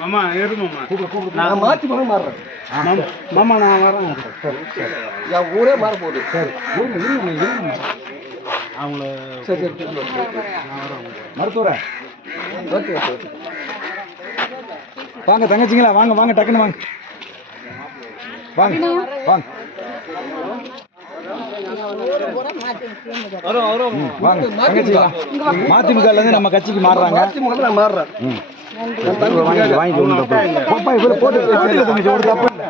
மாமா இரு மாமா. நான் மாற்றி பண்ண மாறுறேன். மாமா, மாமா நான் வரேன். சரி சரி என் ஊரே மாற போகுது சரி இருங்க இருங்க இருங்க அவங்கள சரி சரி சரி. நான் வரேன் மருத்துவரே. ஓகே ஓகே வாங்க தங்கச்சிங்களா? வாங்க வாங்க டக்குன்னு வாங்க. வாங்க வாங்க. வாங்க. தங்கச்சிங்களா மதிமுகல இருந்து நம்ம கட்சிக்கு மாறுறாங்க. நான் மாறுறேன் ம். வாங்கி வாங்கி ஒன்றும் தப்பு இல்லை. போப்பா, இவ்வளவு போட்டு போட்டுக்க தங்கச்சி ஒரு தப்பு இல்லை.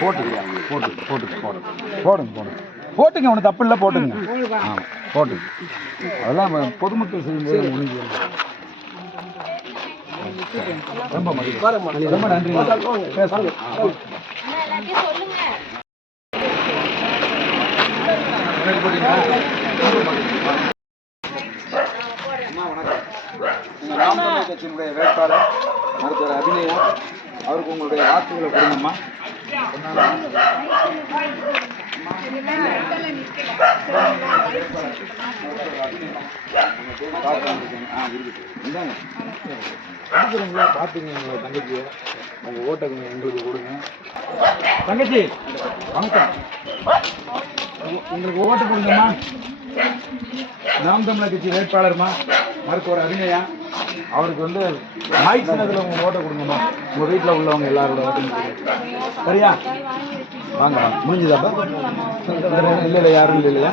போட்டுங்க போட்டு போட்டு ஒன்றும் தப்பு இல்லை போட்டுங்க போட்டுங்க அதெல்லாம் பொதுமக்கள் செய்யும்போது முடிஞ்சு ரொம்ப மகிழ்ச்சி ரொம்ப நன்றி. பேசுங்க நாம் தமிழர் கட்சியினுடைய வேட்பாளர் மருத்துவர் அபிநயா அவருக்கு உங்களுடைய வாக்குகளை கொடுங்கம்மா பார்க்குறீங்களா பார்த்துங்க தங்கச்சியை. உங்கள் ஓட்டை கொஞ்சம் எங்களுக்கு கொடுங்க. தங்கச்சி வணக்கம். உங்க- உங்களுக்கு ஓட்டு கொடுங்கம்மா நாம் தமிழர் கட்சி வேட்பாளர்மா? மருத்துவர் அபிநயா. அவருக்கு வந்து மைக் சின்னத்தில் உங்கள் ஓட்டை கொடுங்கம்மா. உங்கள் வீட்டில் உள்ளவங்க எல்லாரோட ஓட்டும். சரியா? வாங்க வாங்க. முடிஞ்சுதாப்பா? இல்லை இல்லை யாரும் இல்லை இல்லையா